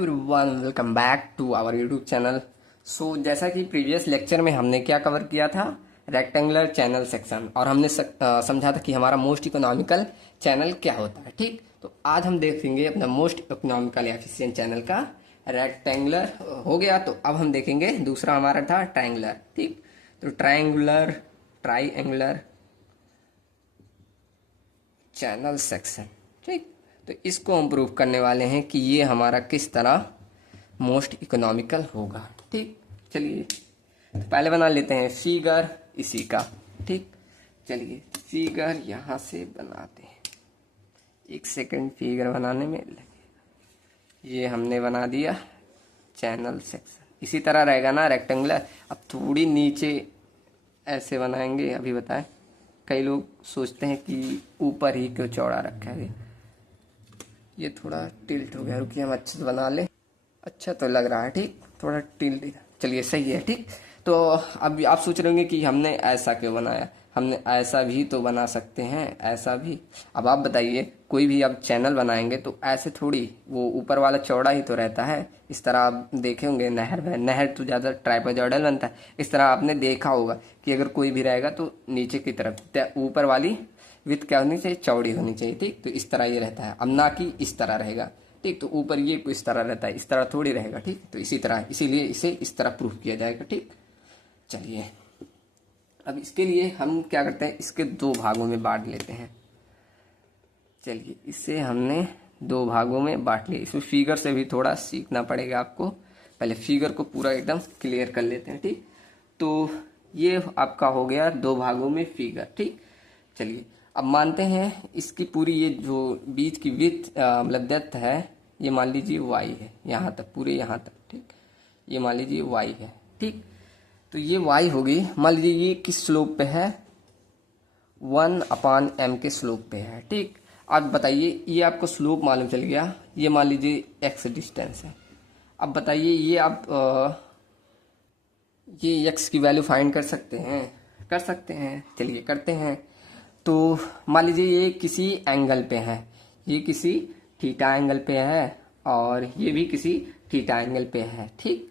Everyone, welcome back to our YouTube channel. जैसा कि previous lecture में हमने क्या कवर किया था, रेक्टेंगुलर चैनल सेक्शन, और हमने समझा था कि हमारा मोस्ट इकोनॉमिकल चैनल क्या होता है। ठीक, तो आज हम देखेंगे अपना मोस्ट इकोनॉमिकल एफिशिएंट चैनल का रेक्टेंगुलर हो गया। तो अब हम देखेंगे दूसरा हमारा था ट्रायंगुलर। ठीक, तो ट्राइएंगुलर चैनल सेक्शन। ठीक, तो इसको हम प्रूव करने वाले हैं कि ये हमारा किस तरह मोस्ट इकोनॉमिकल होगा। ठीक, चलिए तो पहले बना लेते हैं फिगर इसी का। ठीक, चलिए फिगर यहाँ से बनाते हैं, एक सेकंड फिगर बनाने में लगेगा। ये हमने बना दिया चैनल सेक्शन, इसी तरह रहेगा ना रेक्टेंगुलर। अब थोड़ी नीचे ऐसे बनाएंगे। अभी बताएं, कई लोग सोचते हैं कि ऊपर ही क्यों चौड़ा रखा है, ये थोड़ा टिल्ट हो गया। रुकिए हम अच्छे से बना ले। अच्छा तो लग रहा है, ठीक, थोड़ा टिल्ट, चलिए सही है। ठीक, तो अब आप सोच रहे होंगे कि हमने ऐसा क्यों बनाया, हमने ऐसा भी तो बना सकते हैं, ऐसा भी। अब आप बताइए, कोई भी आप चैनल बनाएंगे तो ऐसे थोड़ी, वो ऊपर वाला चौड़ा ही तो रहता है। इस तरह आप देखे होंगे नहर में, नहर तो ज़्यादा ट्राइपोजॉइडल बनता है। इस तरह आपने देखा होगा कि अगर कोई भी रहेगा तो नीचे की तरफ ऊपर वाली विथ क्या होनी चाहिए, चौड़ी होनी चाहिए। ठीक, तो इस तरह ये रहता है। अब ना कि इस तरह रहेगा। ठीक, तो ऊपर ये इस तरह रहता है, इस तरह थोड़ी रहेगा। ठीक, तो इसी तरह, इसीलिए इसे इस तरह प्रूफ किया जाएगा। ठीक, चलिए अब इसके लिए हम क्या करते हैं, इसके दो भागों में बांट लेते हैं। चलिए इसे हमने दो भागों में बांट लिया। इसमें फिगर से भी थोड़ा सीखना पड़ेगा आपको। पहले फिगर को पूरा एकदम क्लियर कर लेते हैं। ठीक, तो ये आपका हो गया दो भागों में फिगर। ठीक, चलिए अब मानते हैं इसकी पूरी ये जो बीच की विड्थ मतलब डेप्थ है, ये मान लीजिए y है, यहाँ तक, पूरे यहाँ तक। ठीक, ये मान लीजिए y है। ठीक, तो ये y होगी, मान लीजिए ये किस स्लोप पे है, 1/m के स्लोप पे है। ठीक, अब बताइए, ये आपको स्लोप मालूम चल गया, ये मान लीजिए x डिस्टेंस है। अब बताइए ये आप ये x की वैल्यू फाइंड कर सकते हैं, कर सकते हैं। चलिए करते हैं। तो मान लीजिए ये किसी एंगल पे है, ये किसी थीटा एंगल पे है, और ये भी किसी थीटा एंगल पे है। ठीक,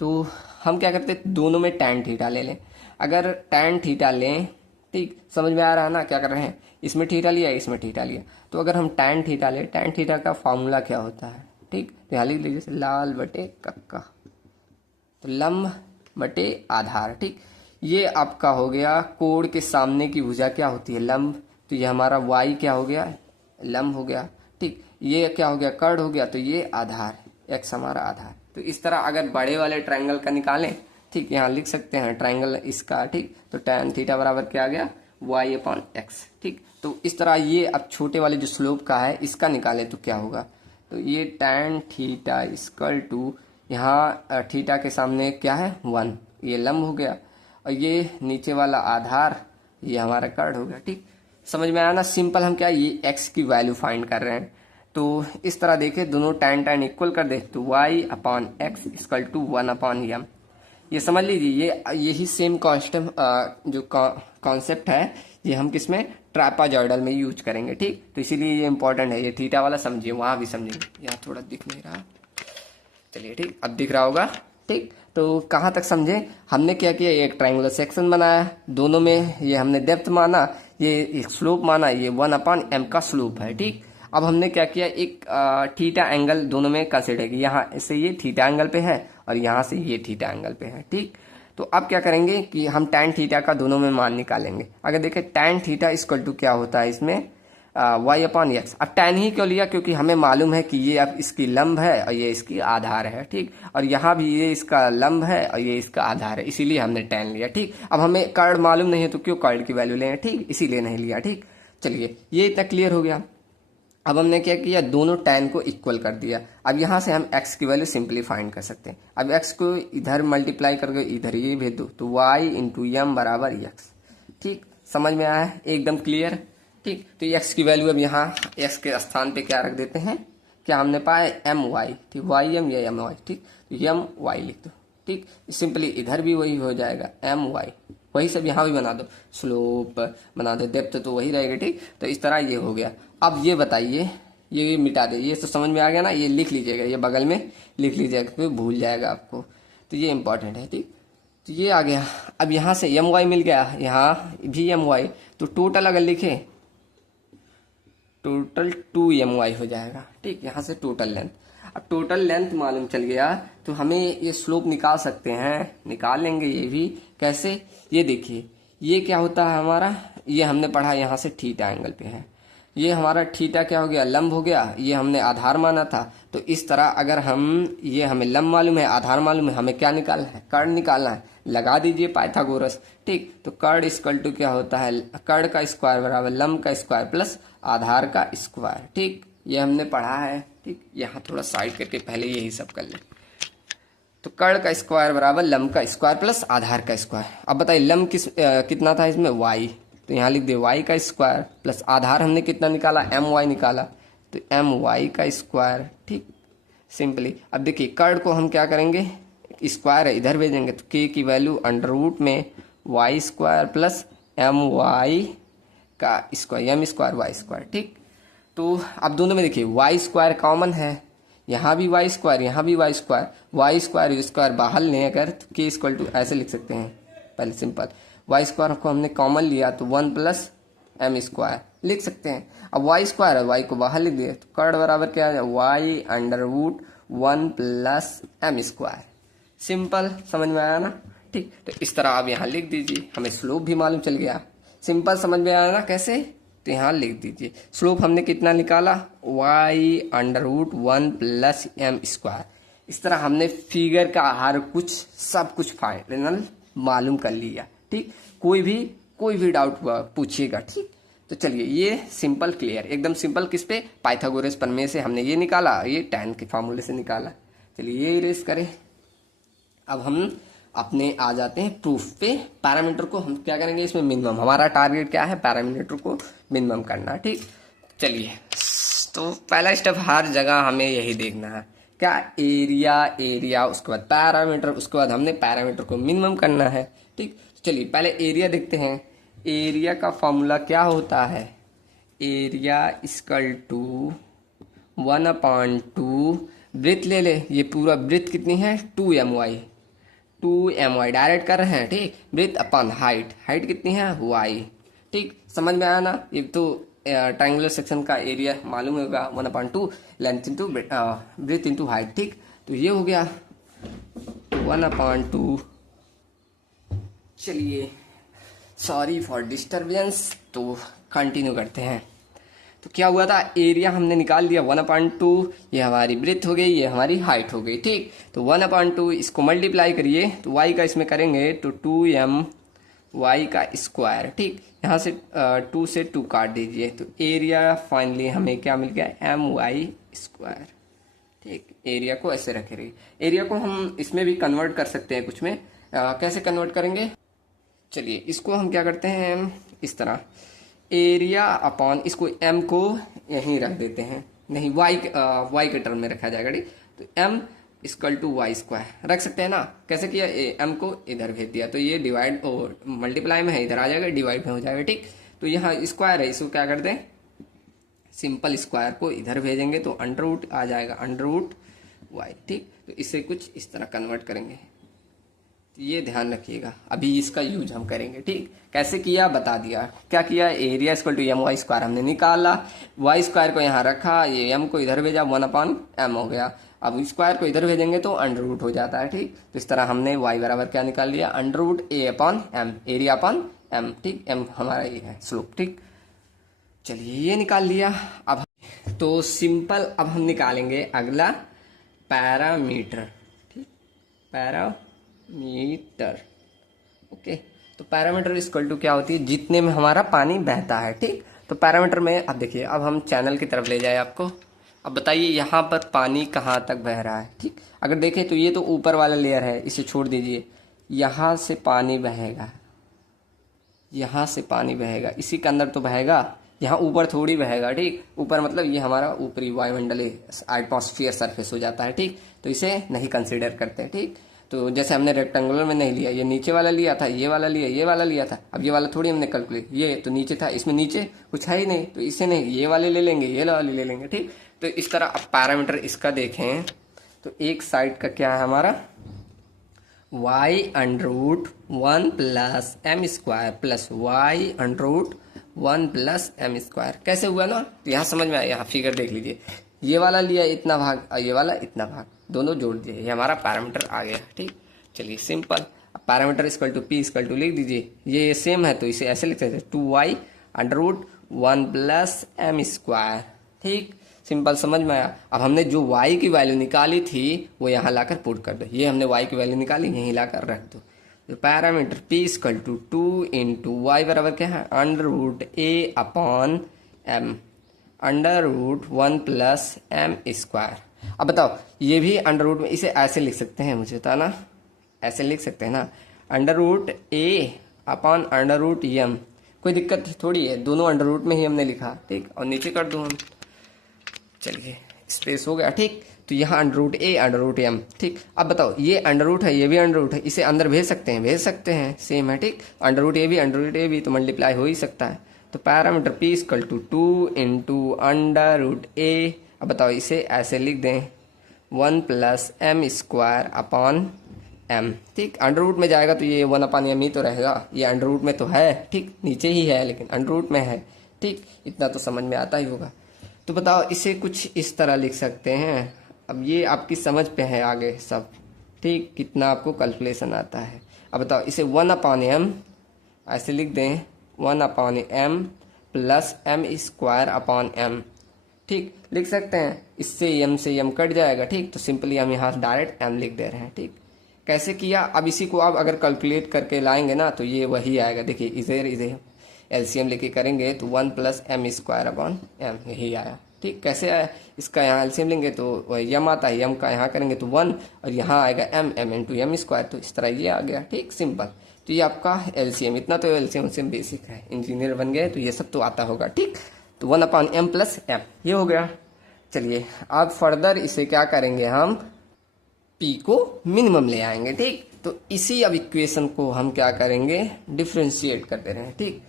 तो हम क्या करते हैं, दोनों में tan थीटा ले लें। अगर tan थीटा लें, ठीक, समझ में आ रहा है ना क्या कर रहे हैं, इसमें थीटा लिया, इसमें थीटा लिया। तो अगर हम tan थीटा लें, tan थीटा का फॉर्मूला क्या होता है, ठीक, तो यहाँ लिख लीजिए लाल बटे कक्का, तो लंब बटे आधार। ठीक, ये आपका हो गया कोण के सामने की भुजा क्या होती है, लंब। तो ये हमारा y क्या हो गया, लंब हो गया। ठीक, ये क्या हो गया, कर्ण हो गया, तो ये आधार, x हमारा आधार। तो इस तरह अगर बड़े वाले ट्रायंगल का निकालें, ठीक, यहाँ लिख सकते हैं ट्रायंगल इसका। ठीक, तो tan थीटा बराबर क्या आ गया, y/x। ठीक, तो इस तरह ये अब छोटे वाले जो स्लोप का है इसका निकालें तो क्या होगा, तो ये tan थीटा इक्वल टू, यहाँ थीटा के सामने क्या है 1, ये लंब हो गया, और ये नीचे वाला आधार, ये हमारा कर्ण हो गया। ठीक, समझ में आया ना, सिंपल। हम क्या, ये x की वैल्यू फाइंड कर रहे हैं। तो इस तरह देखें, दोनों tan इक्वल कर दे तो y/x इक्वल टू 1/m। ये समझ लीजिए, ये यही सेम कॉन्स्टेंट जो कॉन्सेप्ट है, ये हम किसमें, ट्राइपोजॉइडल में यूज करेंगे। ठीक, तो इसीलिए ये इंपॉर्टेंट है, ये थीटा वाला समझिए, वहां भी समझेंगे। यहाँ थोड़ा दिख नहीं रहा, चलिए ठीक, अब दिख रहा होगा। ठीक, तो कहाँ तक समझे, हमने क्या किया, एक ट्रायंगुलर सेक्शन बनाया, दोनों में ये हमने डेप्थ माना, ये एक स्लोप माना, ये 1/m का स्लोप है। ठीक, अब हमने क्या किया, एक थीटा एंगल दोनों में कंसिडर किया, यहाँ से ये थीटा एंगल पे है और यहाँ से ये थीटा एंगल पे है। ठीक, तो अब क्या करेंगे कि हम tan थीटा का दोनों में मान निकालेंगे। अगर देखें tan थीटा इक्वल टू क्या होता है इसमें, y/x। अब tan ही क्यों लिया, क्योंकि हमें मालूम है कि ये अब इसकी लंब है और ये इसकी आधार है। ठीक, और यहाँ भी ये इसका लंब है और ये इसका आधार है, इसीलिए हमने tan लिया। ठीक, अब हमें कर्ण मालूम नहीं है तो क्यों कर्ण की वैल्यू लें, ठीक, इसीलिए नहीं लिया। ठीक, चलिए ये इतना क्लियर हो गया। अब हमने क्या किया, दोनों tan को इक्वल कर दिया। अब यहाँ से हम x की वैल्यू सिंपली फाइंड कर सकते हैं। अब x को इधर मल्टीप्लाई करके इधर ये भेज दो, तो y/m बराबर x। ठीक, समझ में आया है, एकदम क्लियर। ठीक, तो x की वैल्यू अब यहाँ x के स्थान पे क्या रख देते हैं, क्या हमने पाया my। ठीक, y/m या my। ठीक, तो my लिख दो। ठीक, सिंपली इधर भी वही हो जाएगा my, वही सब यहाँ भी बना दो, स्लोप बना दो, डेप्थ तो वही रहेगा। ठीक, तो इस तरह ये हो गया। अब ये बताइए, ये मिटा दे, ये तो समझ में आ गया ना, ये लिख लीजिएगा, ये बगल में लिख लीजिएगा क्योंकि भूल जाएगा आपको, तो ये इंपॉर्टेंट है। ठीक, तो ये आ गया। अब यहाँ से एम वाई मिल गया, यहाँ भी एम वाई, तो टोटल अगर लिखे टोटल 2my हो जाएगा। ठीक, यहाँ से टोटल लेंथ, अब टोटल लेंथ मालूम चल गया तो हमें ये स्लोप निकाल सकते हैं, निकाल लेंगे। ये भी कैसे, ये देखिए ये क्या होता है हमारा, ये हमने पढ़ा यहाँ से थीटा एंगल पे है, ये हमारा थीटा क्या हो गया, लंब हो गया, ये हमने आधार माना था। तो इस तरह अगर हम, ये हमें लंब मालूम है, आधार मालूम है, हमें क्या निकालना है, कर्ण निकालना है, लगा दीजिए पाइथागोरस। ठीक, तो कर्ण इक्वल टू क्या होता है, कर्ण का स्क्वायर बराबर लंब का स्क्वायर प्लस आधार का स्क्वायर। ठीक, ये हमने पढ़ा है। ठीक, यहाँ थोड़ा साइड करके पहले यही सब कर ले। तो कर्ण का स्क्वायर बराबर लंब का स्क्वायर प्लस आधार का स्क्वायर। अब बताइए लंब कितना था इसमें, y, तो यहाँ लिख दे y का स्क्वायर प्लस आधार हमने कितना निकाला, my निकाला, तो my का स्क्वायर। ठीक, सिंपली। अब देखिए कर्ण को हम क्या करेंगे, स्क्वायर है इधर भेजेंगे, तो k की वैल्यू अंडर रूट में y स्क्वायर प्लस my का square, m square y square. ठीक, तो अब दोनों में देखिए y स्क्वायर कॉमन है, यहाँ भी y स्क्वायर, यहाँ भी y square, y square square बाहर लें अगर तो k इक्वल टू ऐसे लिख सकते हैं, पहले सिंपल y स्क्वायर को हमने कॉमन लिया तो 1 प्लस m स्क्वायर लिख सकते हैं। अब y स्क्वायर है, y को बाहर लिख दिए तो कर्ण बराबर क्या है, y under root 1 plus m square. Simple, समझ में आया ना। ठीक, तो इस तरह आप यहाँ लिख दीजिए, हमें स्लोप भी मालूम चल गया। सिंपल, समझ में आया ना कैसे, तो यहाँ लिख दीजिए स्लोप हमने कितना निकाला, y under root 1 plus m square. इस तरह हमने फिगर का हर कुछ सब कुछ फाइनल मालूम कर लिया। ठीक, कोई भी डाउट हुआ पूछिएगा। ठीक, तो चलिए ये सिंपल क्लियर, एकदम सिंपल, किस पे, पाइथागोरस प्रमेय से हमने ये निकाला, ये tan के फार्मूले से निकाला। चलिए ये इरेज करें। अब हम अपने आ जाते हैं प्रूफ पे। पैरामीटर को हम क्या करेंगे, इसमें मिनिमम, हमारा टारगेट क्या है, पैरामीटर को मिनिमम करना। ठीक, चलिए तो पहला स्टेप हर जगह हमें यही देखना है, क्या, एरिया, उसके बाद पैरामीटर, उसके बाद हमने पैरामीटर को मिनिमम करना है। ठीक, चलिए पहले एरिया देखते हैं। एरिया का फॉर्मूला क्या होता है, एरिया इक्वल टू 1/2 ब्रेथ ले ले, ये पूरा ब्रेथ कितनी है 2my, डायरेक्ट कर रहे हैं। ठीक, ब्रेथ अपॉन हाइट कितनी है y। ठीक, समझ में आया ना। ये तो ट्रायंगुलर सेक्शन का एरिया मालूम होगा, 1/2 length into breadth into height. ठीक, तो ये हो गया 1/2। चलिए सॉरी फॉर डिस्टर्बेंस, तो कंटिन्यू करते हैं। तो क्या हुआ था, एरिया हमने निकाल दिया 1/2, ये हमारी ब्रेथ हो गई, ये हमारी हाइट हो गई। ठीक, तो 1/2 इसको मल्टीप्लाई करिए तो y का इसमें करेंगे तो 2my का स्क्वायर। ठीक, यहाँ से 2 से 2 काट दीजिए तो एरिया फाइनली हमें क्या मिल गया, my स्क्वायर। ठीक, एरिया को ऐसे रखे रहिए। एरिया को हम इसमें भी कन्वर्ट कर सकते हैं कुछ में, कैसे कन्वर्ट करेंगे, चलिए इसको हम क्या करते हैं, इस तरह एरिया अपॉन, इसको m को यहीं रख देते हैं, नहीं y के टर्म में रखा जाएगा। ठीक, तो m equal to y square रख सकते हैं ना। कैसे किया, m को इधर भेज दिया तो ये डिवाइड और मल्टीप्लाई में है, इधर आ जाएगा, डिवाइड में हो जाएगा। ठीक, तो यहाँ स्क्वायर है, इसको क्या कर दें, सिंपल स्क्वायर को इधर भेजेंगे तो अंडर रूट आ जाएगा, अंडर रूट y। ठीक, तो इसे कुछ इस तरह कन्वर्ट करेंगे, ये ध्यान रखिएगा, अभी इसका यूज हम करेंगे। ठीक, कैसे किया बता दिया। क्या किया, area equal to my square हमने निकाला, y स्क्वायर को यहाँ रखा, ये m को इधर भेजा, 1/m हो गया। अब स्क्वायर को इधर भेजेंगे तो अंडर रूट हो जाता है। ठीक, तो इस तरह हमने y बराबर क्या निकाल लिया, under root a/m, area upon m। ठीक, m हमारा ये है स्लोप। ठीक, चलिए ये निकाल लिया। अब तो सिंपल, अब हम निकालेंगे अगला पैरामीटर। ठीक, पैरामीटर, ओके। तो पैरामीटर इक्वल टू क्या होती है, जितने में हमारा पानी बहता है। ठीक, तो पैरामीटर में अब देखिए, अब हम चैनल की तरफ ले जाए आपको। अब बताइए यहाँ पर पानी कहाँ तक बह रहा है। ठीक, अगर देखें तो ये तो ऊपर वाला लेयर है, इसे छोड़ दीजिए, यहाँ से पानी बहेगा, यहाँ से पानी बहेगा, इसी के अंदर तो बहेगा, यहाँ ऊपर थोड़ी बहेगा। ठीक, ऊपर मतलब ये हमारा ऊपरी वायुमंडल एटमॉस्फेयर सरफेस हो जाता है। ठीक, तो इसे नहीं कंसिडर करते हैं। ठीक, तो जैसे हमने रेक्टेंगुलर में नहीं लिया, ये नीचे वाला लिया था, ये वाला लिया, ये वाला लिया था। अब ये वाला थोड़ी हमने कैलकुलेट, ये तो नीचे था, इसमें नीचे कुछ है ही नहीं, तो इसे नहीं, ये वाले ले लेंगे, ये वाले ले लेंगे। ठीक, तो इस तरह अब पैरामीटर इसका देखें तो एक साइड का क्या है हमारा y under root 1 plus M square plus Y under root 1 plus M square. कैसे हुआ ना, तो यहाँ समझ में आया। यहाँ फिगर देख लीजिए, ये वाला लिया इतना भाग और ये वाला इतना भाग, दोनों जोड़ दिए, ये हमारा पैरामीटर आ गया। ठीक, चलिए सिंपल। अब parameter equal to P equal to लिख दीजिए, ये सेम है तो इसे ऐसे लिख सकते हैं 2y under root 1 plus M square. ठीक, सिंपल, समझ में आया। अब हमने जो y की वैल्यू निकाली थी वो यहाँ लाकर पुट कर दो। ये हमने y की वैल्यू निकाली, यहीं लाकर रख दो। तो parameter p equal to 2 into Y बराबर क्या है under root a upon m under root 1 plus M square. अब बताओ, ये भी अंडर रूट में, इसे ऐसे लिख सकते हैं, मुझे बता ना, ऐसे लिख सकते हैं ना, under root a upon under root m। कोई दिक्कत थोड़ी है, दोनों अंडर रूट में ही हमने लिखा। ठीक, और नीचे कर दो हम, चलिए स्पेस हो गया। ठीक, तो यहाँ under root a under root m। ठीक, अब बताओ, ये अंडर रूट है, ये भी अंडर रूट है, इसे अंदर भेज सकते हैं, भेज सकते हैं, सेम है। ठीक, अंडर रूट a भी तो मल्टीप्लाई हो ही सकता है। तो parameter p equal to 2 into under root a। अब बताओ, इसे ऐसे लिख दें 1 plus M square upon m। ठीक, अंडर रूट में जाएगा तो ये 1 अपॉन m ही तो रहेगा, ये अंडर रूट में तो है। ठीक, नीचे ही है लेकिन अंडर रूट में है। ठीक, इतना तो समझ में आता ही होगा। तो बताओ, इसे कुछ इस तरह लिख सकते हैं। अब ये आपकी समझ पे है आगे सब। ठीक, कितना आपको कैलकुलेशन आता है। अब बताओ, इसे 1 अपॉन m ऐसे लिख दें 1 upon m plus M square upon m। ठीक, लिख सकते हैं, इससे m से m कट जाएगा। ठीक, तो सिंपली हम यहाँ डायरेक्ट m लिख दे रहे हैं। ठीक, कैसे किया, अब इसी को आप अगर कैलकुलेट करके लाएंगे ना तो ये वही आएगा। देखिए, इधर एलसीएम लेके करेंगे तो 1 plus M square upon M, यही आया। ठीक, कैसे आया, इसका यहाँ एलसीएम लेंगे तो यम आता है, यम का यहाँ करेंगे तो 1 और यहाँ आएगा m इंटू एम स्क्वायर, तो इस तरह ये आ गया। ठीक, सिंपल। तो ये आपका एलसीएम, इतना तो एलसीएम बेसिक है, इंजीनियर बन गए तो ये सब तो आता होगा। ठीक, तो 1 अपॉन m प्लस m ये हो गया। चलिए अब फर्दर इसे क्या करेंगे, हम p को मिनिमम ले आएंगे। ठीक, तो इसी अब इक्वेशन को हम क्या करेंगे, डिफ्रेंशिएट करते रहे। ठीक,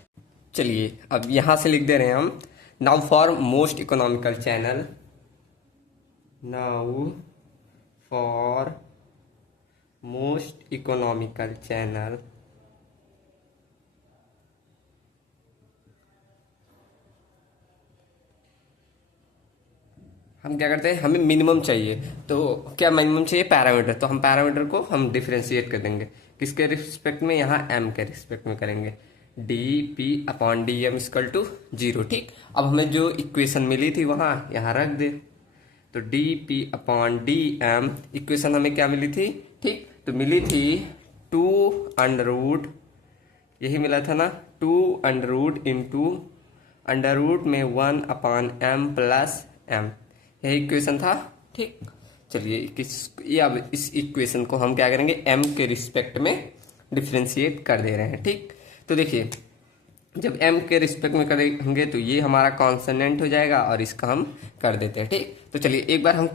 चलिए अब यहां से लिख दे रहे हैं हम, now for most economical channel, now for most economical channel हम क्या करते हैं, हमें मिनिमम चाहिए। तो क्या मिनिमम चाहिए, पैरामीटर। तो हम पैरामीटर को हम डिफ्रेंशिएट कर देंगे, किसके रिस्पेक्ट में, यहाँ m के रिस्पेक्ट में करेंगे, D P upon D M equal to 0। ठीक, अब हमें जो इक्वेशन मिली थी वहाँ यहाँ रख दे, तो D P upon D M equation हमें क्या मिली थी। ठीक, तो मिली थी 2 अंडर रूट, यही मिला था ना, 2 under root into under root में 1 अपॉन m प्लस m, यही इक्वेशन था। ठीक, चलिए ये अब इस इक्वेशन को हम क्या करेंगे, m के रिस्पेक्ट में डिफ्रेंशिएट कर दे रहे हैं। ठीक, तो देखिए, जब m के रिस्पेक्ट में करेंगे तो ये हमारा कॉन्सोनेंट हो जाएगा और इसका हम कर देते हैं। ठीक, तो चलिए एक बार हम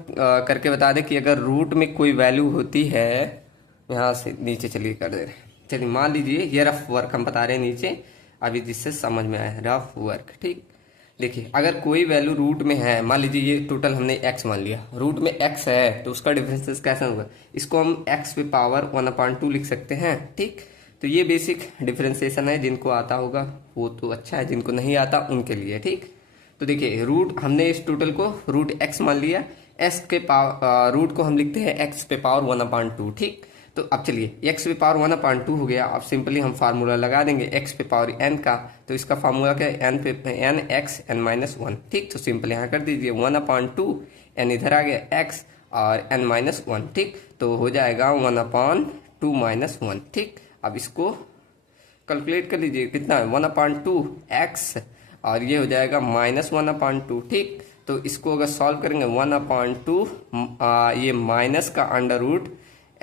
करके बता दें कि अगर रूट में कोई वैल्यू होती है, यहाँ से नीचे चलिए कर दे रहे हैं। चलिए मान लीजिए ये रफ वर्क हम बता रहे हैं नीचे, अभी जिससे समझ में आया रफ वर्क। ठीक, देखिए अगर कोई वैल्यू रूट में है, मान लीजिए ये टोटल हमने x मान लिया, रूट में x है तो उसका डिफरेंस कैसे होगा, इसको हम x पे पावर 1/2 लिख सकते हैं। ठीक, तो ये बेसिक डिफरेंशिएशन है, जिनको आता होगा वो तो अच्छा है, जिनको नहीं आता उनके लिए। ठीक, तो देखिए रूट हमने इस टोटल को रूट x मान लिया, x के पावर रूट को हम लिखते हैं x पे पावर 1/2। ठीक, तो अब चलिए x पे पावर 1/2 हो गया। अब सिंपली हम फार्मूला लगा देंगे x पे पावर n का, तो इसका फार्मूला क्या है, n पे n x n-1। ठीक, तो सिंपल यहाँ कर दीजिए 1/2, n इधर आ गया x और n-1। ठीक, तो हो जाएगा 1/2 - 1। ठीक, अब इसको कैलकुलेट कर लीजिए, कितना है 1/2 x और ये हो जाएगा -1/2। ठीक, तो इसको अगर सॉल्व करेंगे 1/2 ये माइनस का अंडर रूट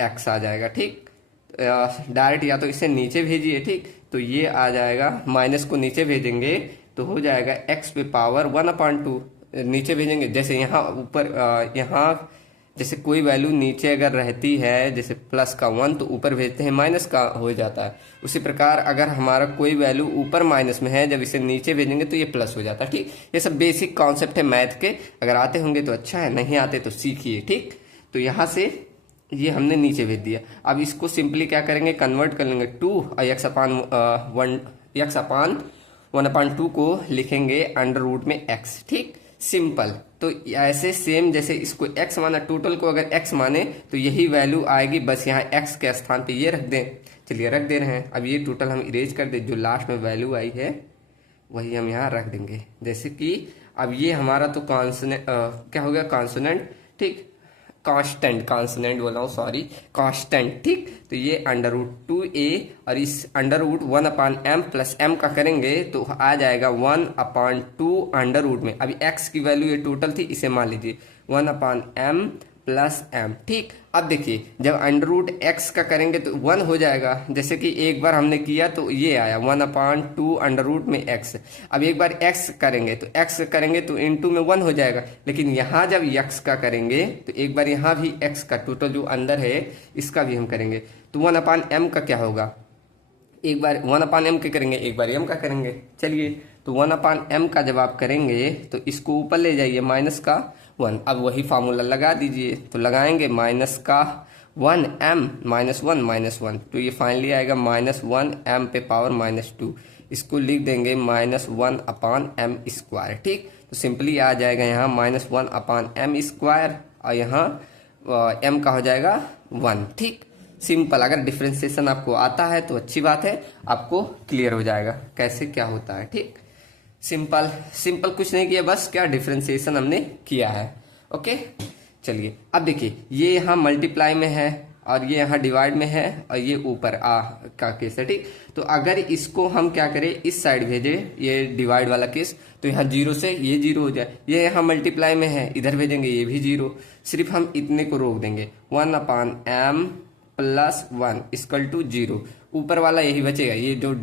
x आ जाएगा। ठीक, डायरेक्ट या तो इसे नीचे भेजिए। ठीक, तो ये आ जाएगा, माइनस को नीचे भेजेंगे तो हो जाएगा x पे पावर 1/2, नीचे भेजेंगे जैसे यहाँ ऊपर यहाँ जैसे कोई वैल्यू नीचे अगर रहती है, जैसे प्लस का 1, तो ऊपर भेजते हैं माइनस का हो जाता है। उसी प्रकार अगर हमारा कोई वैल्यू ऊपर माइनस में है, जब इसे नीचे भेजेंगे तो ये प्लस हो जाता है। ठीक, ये सब बेसिक कॉन्सेप्ट है मैथ के, अगर आते होंगे तो अच्छा है, नहीं आते तो सीखिए। ठीक, तो यहाँ से ये हमने नीचे भेज दिया। अब इसको सिंपली क्या करेंगे, कन्वर्ट कर लेंगे 2 और एक्स अपान 1/2 को लिखेंगे अंडर रूट में x। ठीक, सिंपल। तो ऐसे सेम जैसे इसको x माना, टोटल को अगर x माने तो यही वैल्यू आएगी, बस यहाँ x के स्थान पे ये रख दें। चलिए रख दे रहे हैं। अब ये टोटल हम इरेज कर दे, जो लास्ट में वैल्यू आई है वही हम यहाँ रख देंगे। जैसे कि अब ये हमारा तो कॉन्सोनेंट क्या हो गया, कॉन्सोनेंट। ठीक, कांस्टेंट बोला हूँ, सॉरी, कांस्टेंट। ठीक, तो ये अंडर रूट 2a और इस under root 1/m plus m का करेंगे तो आ जाएगा 1/2 अंडर रूट में। अभी x की वैल्यू ये टोटल थी, इसे मान लीजिए 1/m प्लस m। ठीक, अब देखिए जब अंडर रूट x का करेंगे तो 1 हो जाएगा। जैसे कि एक बार हमने किया तो ये आया 1/2 अंडर रूट में x। अब एक बार x करेंगे तो इनटू में 1 हो जाएगा। लेकिन यहाँ जब x का करेंगे तो एक बार यहाँ भी x का टोटल जो अंदर है इसका भी हम करेंगे तो 1/m का क्या होगा, एक बार 1/m के करेंगे, एक बार m का करेंगे। चलिए, तो 1/m का जब आप करेंगे तो इसको ऊपर ले जाइए माइनस का 1। अब वही फार्मूला लगा दीजिए, तो लगाएंगे माइनस का 1m -1 तो ये फाइनली आएगा -1m पे पावर -2। इसको लिख देंगे -1/m²। ठीक, तो सिंपली आ जाएगा यहाँ -1/m² और यहाँ m का हो जाएगा 1। ठीक, सिंपल। अगर डिफ्रेंसिएशन आपको आता है तो अच्छी बात है, आपको क्लियर हो जाएगा कैसे क्या होता है। ठीक, सिंपल कुछ नहीं किया, बस क्या डिफ्रेंसिएशन हमने किया है। ओके, चलिए अब देखिए ये यहाँ मल्टीप्लाई में है और ये यहाँ डिवाइड में है और ये ऊपर आ का केस है। ठीक, तो अगर इसको हम क्या करें, इस साइड भेजे, ये डिवाइड वाला केस, तो यहाँ 0 से ये 0 हो जाए। ये यहाँ मल्टीप्लाई में है, इधर भेजेंगे ये भी 0। सिर्फ हम इतने को रोक देंगे 1/m + 1 = 0। ऊपर वाला यही बचेगा, ये जो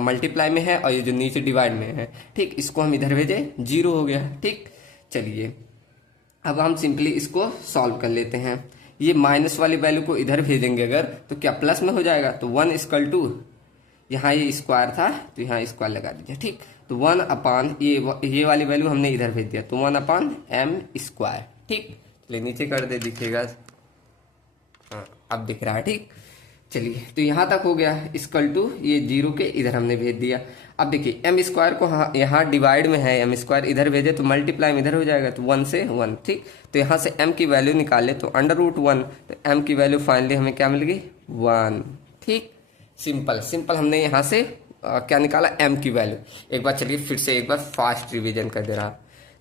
मल्टीप्लाई में है और ये जो नीचे डिवाइड में है। ठीक, इसको हम इधर भेजे, 0 हो गया। ठीक, चलिए अब हम सिंपली इसको सॉल्व कर लेते हैं। ये माइनस वाली वैल्यू को इधर भेजेंगे अगर तो क्या प्लस में हो जाएगा, तो 1 = यहाँ ये स्क्वायर था तो यहाँ स्क्वायर लगा दीजिए। ठीक, तो 1/, ये वाली वैल्यू हमने इधर भेज दिया तो 1/m²। ठीक, चलिए नीचे कर दे, दिखेगा, हाँ अब दिख रहा है। ठीक, चलिए तो यहाँ तक हो गया, = ये 0 के इधर हमने भेज दिया। अब देखिए m² को यहाँ डिवाइड में है, m² इधर भेजे तो मल्टीप्लाई में इधर हो जाएगा तो 1 से 1। ठीक, तो यहाँ से m की वैल्यू निकाले तो √1, तो m की वैल्यू फाइनली हमें क्या मिल गई, 1। ठीक, सिंपल हमने यहाँ से क्या निकाला, m की वैल्यू। एक बार चलिए फिर से एक बार फास्ट रिवीजन कर दे रहा।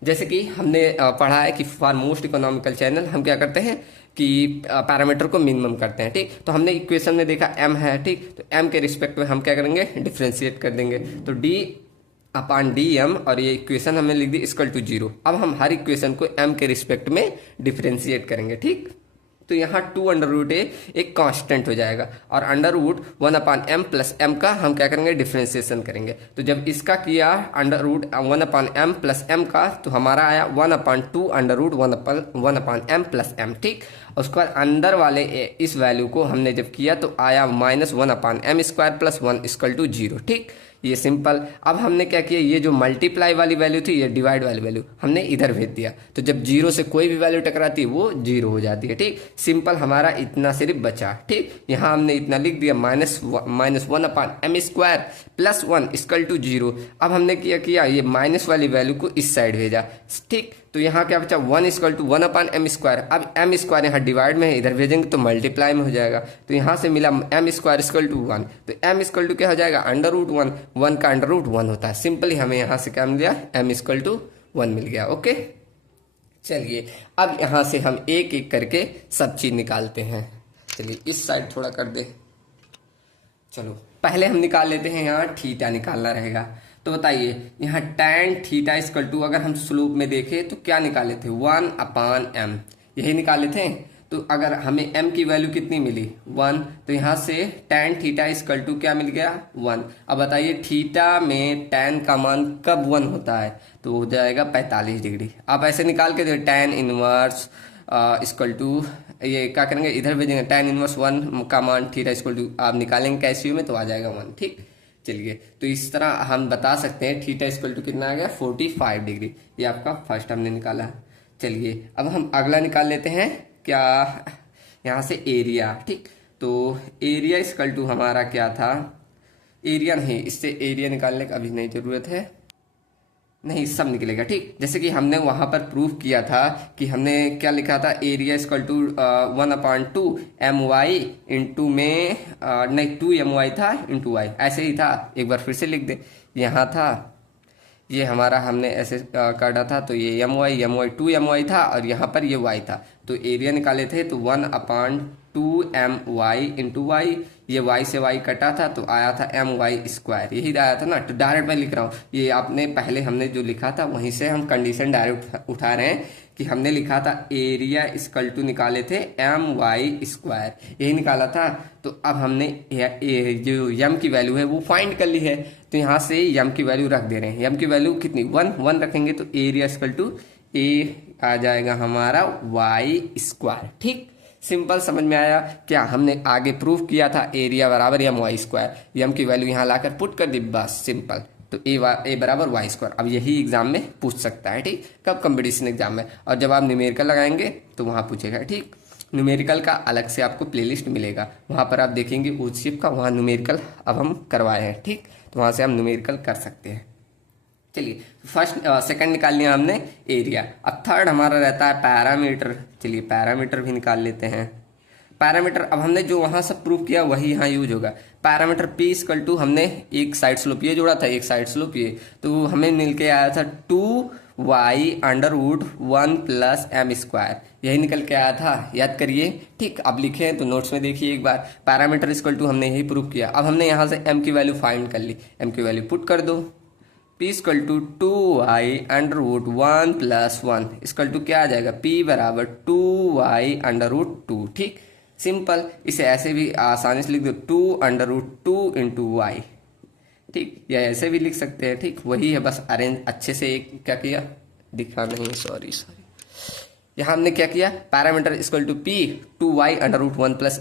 जैसे कि हमने पढ़ा है कि फॉर मोस्ट इकोनॉमिकल चैनल हम क्या करते हैं कि पैरामीटर को मिनिमम करते हैं। ठीक, तो हमने इक्वेशन में देखा m है। ठीक, तो m के रिस्पेक्ट में हम क्या करेंगे, डिफ्रेंशिएट कर देंगे तो d/dm और ये इक्वेशन हमने लिख दी = 0। अब हम हर इक्वेशन को m के रिस्पेक्ट में डिफ्रेंशिएट करेंगे। ठीक, तो यहाँ 2√a एक कांस्टेंट हो जाएगा और √1/m + m का हम क्या करेंगे, डिफ्रेंशिएशन करेंगे। तो जब इसका किया √1/m + m का तो हमारा आया 1/2 √1/m + m। ठीक, उसके बाद अंदर वाले इस वैल्यू को हमने जब किया तो आया -1/m² + 1 = 0। ठीक, ये सिंपल। अब हमने क्या किया, ये जो मल्टीप्लाई वाली वैल्यू थी, ये डिवाइड वाली वैल्यू हमने इधर भेज दिया, तो जब 0 से कोई भी वैल्यू टकराती है वो 0 हो जाती है। ठीक, सिंपल हमारा इतना सिर्फ बचा। ठीक, यहाँ हमने इतना लिख दिया -1/m² + 1 = 0। अब हमने किया ये माइनस वाली वैल्यू को इस साइड भेजा। ठीक, तो यहाँ क्या बचा, 1 = 1/m²। अब m² यहाँ डिवाइड में है, इधर भेजेंगे तो मल्टीप्लाई में हो जाएगा, तो यहाँ से मिला m² = 1। तो m = क्या हो जाएगा, √1। 1 का √1 होता है। सिंपली हमें यहाँ से क्या मिल गया, m = 1 मिल गया। ओके, चलिए अब यहाँ से हम एक एक करके सब चीज निकालते हैं। चलिए इस साइड थोड़ा कर दे। चलो पहले हम निकाल लेते हैं, यहाँ थीटा निकालना रहेगा। तो बताइए यहाँ tan θ अगर हम स्लोप में देखें तो क्या निकाले थे, 1/m, यही निकाले थे। तो अगर हमें m की वैल्यू कितनी मिली, 1, तो यहाँ से tan θ क्या मिल गया, 1। अब बताइए थीटा में tan का मान कब 1 होता है, तो हो जाएगा 45 डिग्री। आप ऐसे निकाल के दो tan इनवर्स इक्वल टू ये क्या करेंगे, इधर भेजेंगे tan इनवर्स 1 का मान थीटा इक्वल टू आप निकालेंगे कैसियो में तो आ जाएगा 1। ठीक, चलिए तो इस तरह हम बता सकते हैं थीटा इक्वल टू कितना आ गया 45 डिग्री। ये आपका फर्स्ट हमने निकाला। चलिए अब हम अगला निकाल लेते हैं क्या, यहाँ से एरिया। ठीक, तो एरिया इक्वल टू हमारा क्या था, एरिया नहीं, इससे एरिया निकालने का अभी नहीं जरूरत है, नहीं सब निकलेगा। ठीक, जैसे कि हमने वहां पर प्रूफ किया था कि हमने क्या लिखा था, area equal to 1/2 MY into में नहीं 2 MY था इंटू वाई, ऐसे ही था। एक बार फिर से लिख दे, यहाँ था ये हमारा हमने ऐसे काटा था, तो ये MY 2 MY था और यहाँ पर ये Y था, तो एरिया निकाले थे तो 1/2 MY इंटू वाई, ये Y से Y कटा था तो आया था MY स्क्वायर, यही आया था ना। तो डायरेक्ट मैं लिख रहा हूँ, ये आपने पहले हमने जो लिखा था वहीं से हम कंडीशन डायरेक्ट उठा रहे हैं कि हमने लिखा था एरिया इक्वल टू निकाले थे MY स्क्वायर, यही निकाला था। तो अब हमने जो यम की वैल्यू है वो फाइंड कर ली है, तो यहाँ से यम की वैल्यू रख दे रहे हैं। यम की वैल्यू कितनी 1 रखेंगे तो एरिया इक्वल टू ए आ जाएगा हमारा Y स्क्वायर। ठीक, सिंपल समझ में आया क्या, हमने आगे प्रूफ किया था एरिया बराबर MY स्क्वायर, यम की वैल्यू यहाँ लाकर पुट कर दी, बस सिंपल। तो ए बराबर Y स्क्वायर। अब यही एग्जाम में पूछ सकता है। ठीक, कब, कंपटीशन एग्जाम में, और जब आप न्यूमेरिकल लगाएंगे तो वहाँ पूछेगा। ठीक, न्यूमेरिकल का अलग से आपको प्लेलिस्ट मिलेगा, वहाँ पर आप देखेंगे ओशिप का, वहाँ न्यूमेरिकल अब हम करवाए हैं। ठीक, तो वहाँ से हम न्यूमेरिकल कर सकते हैं। चलिए फर्स्ट सेकंड निकाल लिया हमने एरिया। अब थर्ड हमारा रहता है पैरामीटर। चलिए पैरामीटर भी निकाल लेते हैं। पैरामीटर अब हमने जो वहां सब प्रूफ किया वही यहाँ यूज होगा। पैरामीटर P इक्वल टू हमने एक साइड स्लोप ये जोड़ा था, एक साइड स्लोप ये, तो हमें मिल के आया था 2y√1 प्लस M स्क्वायर, यही निकल के आया था, याद करिए। ठीक, अब लिखे हैं तो नोट्स में देखिए एक बार। पैरामीटर इक्वल टू हमने यही प्रूफ किया। अब हमने यहाँ से M की वैल्यू फाइंड कर ली, M की वैल्यू पुट कर दो, P equal to 2y√1 plus 1 equal to क्या आ जाएगा, P बराबर 2y√2। ठीक, सिंपल, इसे ऐसे भी आसानी से लिख दो 2√2 इंटू वाई। ठीक, या ऐसे भी लिख सकते हैं। ठीक, वही है, बस अरेंज अच्छे से एक क्या किया दिखा नहीं, सॉरी। यहाँ हमने क्या किया, parameter equal to P 2y√1 plus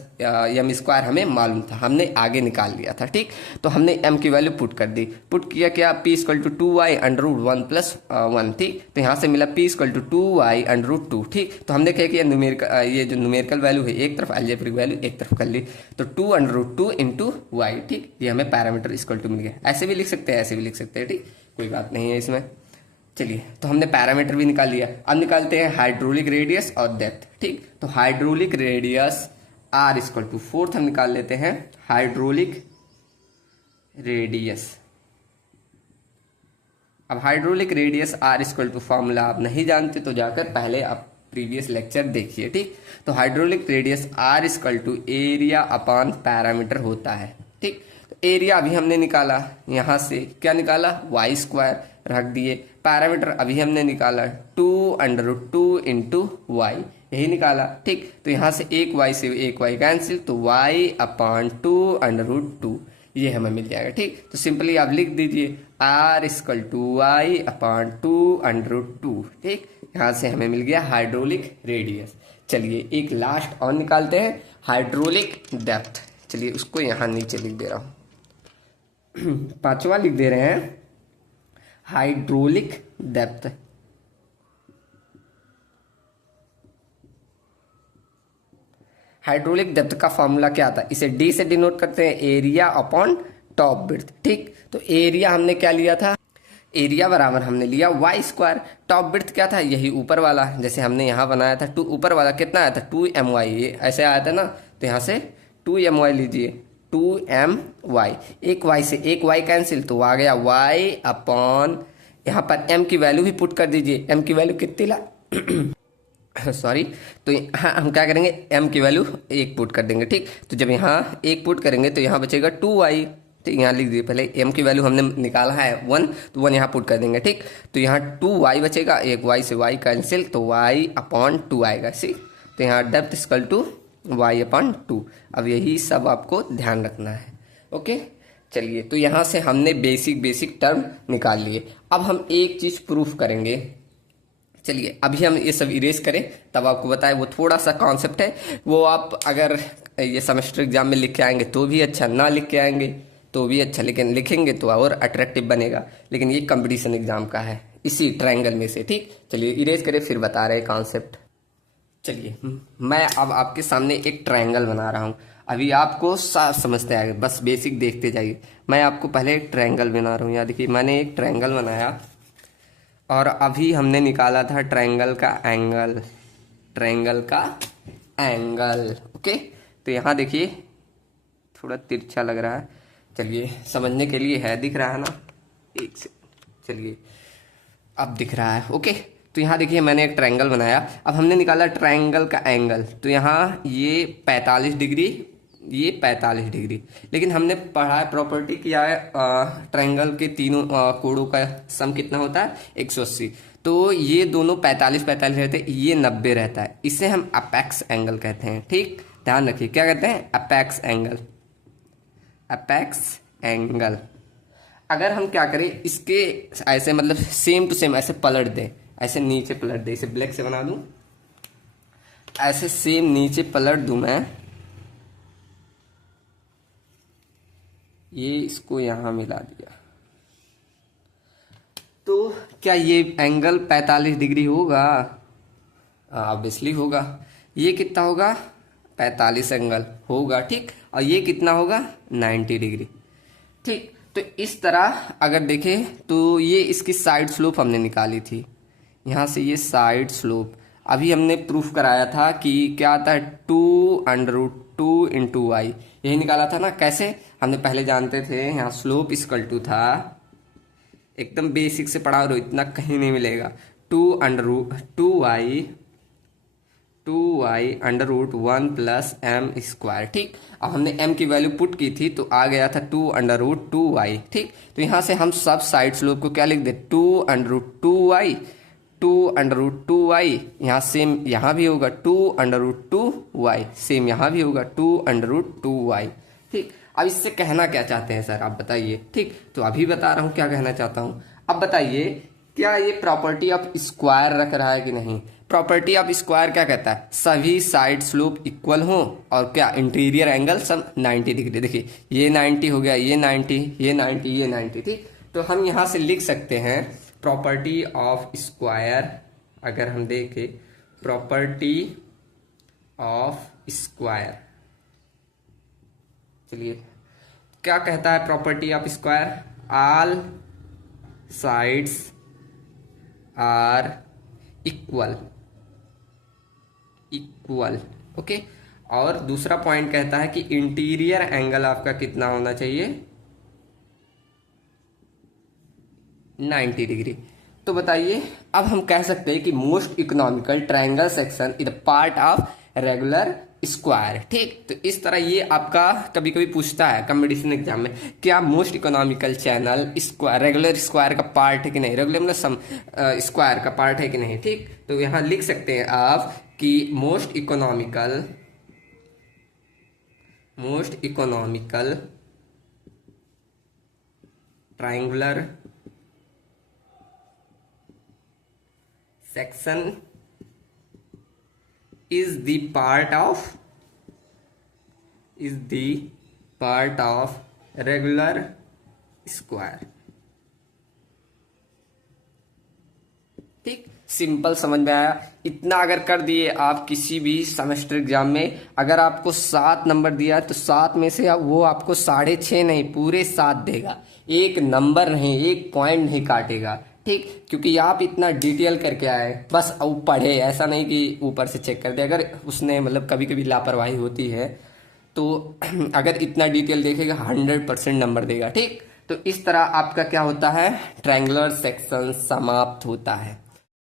M square हमें मालूम था, हमने आगे निकाल लिया था। ठीक, तो हमने M की वैल्यू पुट कर दी, पुट किया क्या, P equal to 2y√1 plus 1। ठीक, तो यहाँ से मिला P इक्वल टू 2y√2। ठीक, तो हमने क्या किया, न्यूमेरिकल ये जो न्यूमेरिकल वैल्यू है एक तरफ, अलजेब्रिक वैल्यू एक तरफ कर ली, तो 2√2 इंटू वाई। ठीक, ये हमें पैरामीटर इक्वल टू मिल गया। ऐसे भी लिख सकते हैं, ऐसे भी लिख सकते हैं। ठीक, कोई बात नहीं है इसमें। चलिए, तो हमने पैरामीटर भी निकाल लिया। अब निकालते हैं हाइड्रोलिक रेडियस और डेप्थ। ठीक, तो hydraulic radius R equal to fourth हम निकाल लेते हैं, हाइड्रोलिक रेडियस। अब hydraulic radius R equal to formula आप नहीं जानते तो जाकर पहले आप प्रीवियस लेक्चर देखिए। ठीक, तो hydraulic radius R equal to area upon parameter होता है। ठीक, तो एरिया अभी हमने निकाला, यहाँ से क्या निकाला, Y स्क्वायर रख दिए। पैरामीटर अभी हमने निकाला 2√2 इंटू वाई, यही निकाला। ठीक, तो यहाँ से एक y से एक y कैंसिल, तो y/2√2 ये हमें मिल जाएगा। ठीक, तो सिंपली आप लिख दीजिए R इक्वल टू y/2√2। ठीक, यहाँ से हमें मिल गया हाइड्रोलिक रेडियस। चलिए एक लास्ट और निकालते हैं, हाइड्रोलिक डेप्थ। चलिए उसको यहाँ नीचे लिख दे रहा हूँ, पांचवा लिख दे रहे हैं, हाइड्रोलिक डेप्थ। हाइड्रोलिक डेप्थ का फॉर्मूला क्या था, इसे D से डिनोट करते हैं, एरिया अपॉन टॉप विड्थ। ठीक, तो एरिया हमने क्या लिया था, एरिया बराबर हमने लिया Y स्क्वायर, टॉप विड्थ क्या था, यही ऊपर वाला, जैसे हमने यहाँ बनाया था 2, ऊपर वाला कितना आया था 2my, ये ऐसे आया था ना, तो यहाँ से 2my लीजिए, 2my, एक y से एक y कैंसिल, तो आ गया y अपॉन, यहाँ पर m की वैल्यू भी पुट कर दीजिए, m की वैल्यू कितनी ला सॉरी, तो हाँ हम क्या करेंगे, m की वैल्यू 1 पुट कर देंगे। ठीक, तो जब यहाँ 1 पुट करेंगे तो यहाँ बचेगा 2y। तो यहाँ लिख दिए, पहले m की वैल्यू हमने निकाला है 1, तो 1 यहाँ पुट कर देंगे। ठीक, तो यहाँ 2y बचेगा, एक y से y कैंसिल, तो y अपॉन 2 आएगा। ठीक, तो यहाँ depth equal to y upon 2। अब यही सब आपको ध्यान रखना है। ओके, चलिए, तो यहाँ से हमने बेसिक टर्म निकाल लिए। अब हम एक चीज प्रूफ करेंगे। चलिए अभी हम ये सब इरेज करें, तब आपको बताए। वो थोड़ा सा कॉन्सेप्ट है, वो आप अगर ये सेमेस्टर एग्जाम में लिख के आएंगे तो भी अच्छा, ना लिख के आएंगे तो भी अच्छा, लेकिन लिखेंगे तो और अट्रैक्टिव बनेगा। लेकिन ये कंपटीशन एग्जाम का है, इसी ट्रायंगल में से। ठीक, चलिए इरेज करें फिर बता रहे कॉन्सेप्ट। चलिए मैं अब आपके सामने एक ट्रायंगल बना रहा हूँ, अभी आपको साफ समझते आएगा, बस बेसिक देखते जाइए। मैं आपको पहले एक ट्रायंगल बना रहा हूँ। यहाँ देखिए मैंने एक ट्रायंगल बनाया और अभी हमने निकाला था ट्रायंगल का एंगल, ट्रायंगल का एंगल। ओके, तो यहाँ देखिए थोड़ा तिरछा लग रहा है, चलिए समझने के लिए है, दिख रहा है ना, एक से, चलिए अब दिख रहा है। ओके, तो यहाँ देखिए मैंने एक ट्रायंगल बनाया, अब हमने निकाला ट्रायंगल का एंगल। तो यहाँ ये 45 डिग्री, ये 45 डिग्री, लेकिन हमने पढ़ा है, प्रॉपर्टी किया है, ट्रायंगल के तीनों कोणों का सम कितना होता है, 180। तो ये दोनों 45 45 रहते हैं, ये 90 रहता है, इसे हम अपेक्स एंगल कहते हैं। ठीक, ध्यान रखिए क्या कहते हैं, अपेक्स एंगल, अपेक्स एंगल। अगर हम क्या करें, इसके ऐसे मतलब सेम टू सेम ऐसे पलट दें, ऐसे नीचे पलट दें, इसे ब्लैक से बना दूं, ऐसे सेम नीचे पलट दूं मैं, ये इसको यहां मिला दिया, तो क्या ये एंगल 45 डिग्री होगा? ऑब्वियसली होगा। ये कितना होगा, 45 एंगल होगा। ठीक, और ये कितना होगा, 90 डिग्री। ठीक, तो इस तरह अगर देखें तो ये इसकी साइड स्लोप हमने निकाली थी, यहाँ से ये साइड स्लोप अभी हमने प्रूफ कराया था कि क्या आता है, 2√2 इंटू वाई, यही निकाला था ना। कैसे, हमने पहले जानते थे, यहाँ स्लोप इक्वल टू था, एकदम बेसिक से पढ़ा और इतना कहीं नहीं मिलेगा, 2y √1 प्लस एम स्क्वायर। ठीक, अब हमने m की वैल्यू पुट की थी तो आ गया था 2√2y। ठीक, तो यहाँ से हम सब साइड स्लोप को क्या लिख दे, 2√2y, 2√2y, यहाँ सेम यहाँ भी होगा 2√2y, सेम यहाँ भी होगा 2√2y। ठीक, अब इससे कहना क्या चाहते हैं सर, आप बताइए। ठीक, तो अभी बता रहा हूँ क्या कहना चाहता हूँ। अब बताइए, क्या ये प्रॉपर्टी ऑफ स्क्वायर रख रहा है कि नहीं? प्रॉपर्टी ऑफ स्क्वायर क्या कहता है, सभी साइड स्लोप इक्वल हो और क्या इंटीरियर एंगल सब 90 डिग्री। देखिए ये 90 हो गया, ये 90, ये 90, ये 90। ठीक, तो हम यहाँ से लिख सकते हैं प्रॉपर्टी ऑफ स्क्वायर। अगर हम देखें प्रॉपर्टी ऑफ स्क्वायर, चलिए क्या कहता है property of square, all sides are equal, equal. Okay, और दूसरा पॉइंट कहता है कि इंटीरियर एंगल आपका कितना होना चाहिए, 90 डिग्री। तो बताइए, अब हम कह सकते हैं कि most economical triangle section is part of regular square. ठीक, तो इस तरह ये आपका कभी कभी पूछता है कंपटीशन एग्जाम में, क्या most economical channel square regular square का पार्ट है कि नहीं, रेगुलर मतलब सम स्क्वायर का पार्ट है कि नहीं। ठीक, तो यहाँ लिख सकते हैं आप कि most economical triangular section is the part of regular square। ठीक, सिंपल समझ में आया? इतना अगर कर दिए आप किसी भी सेमेस्टर एग्जाम में, अगर आपको 7 नंबर दिया तो 7 में से वो आपको 6.5 नहीं पूरे 7 देगा, एक नंबर नहीं, एक पॉइंट नहीं काटेगा। ठीक, क्योंकि आप इतना डिटेल करके आए, बस वो पढ़े, ऐसा नहीं कि ऊपर से चेक कर दे। अगर उसने मतलब कभी कभी लापरवाही होती है तो अगर इतना डिटेल देखेगा 100% नंबर देगा। ठीक, तो इस तरह आपका क्या होता है, ट्रायंगुलर सेक्शन समाप्त होता है।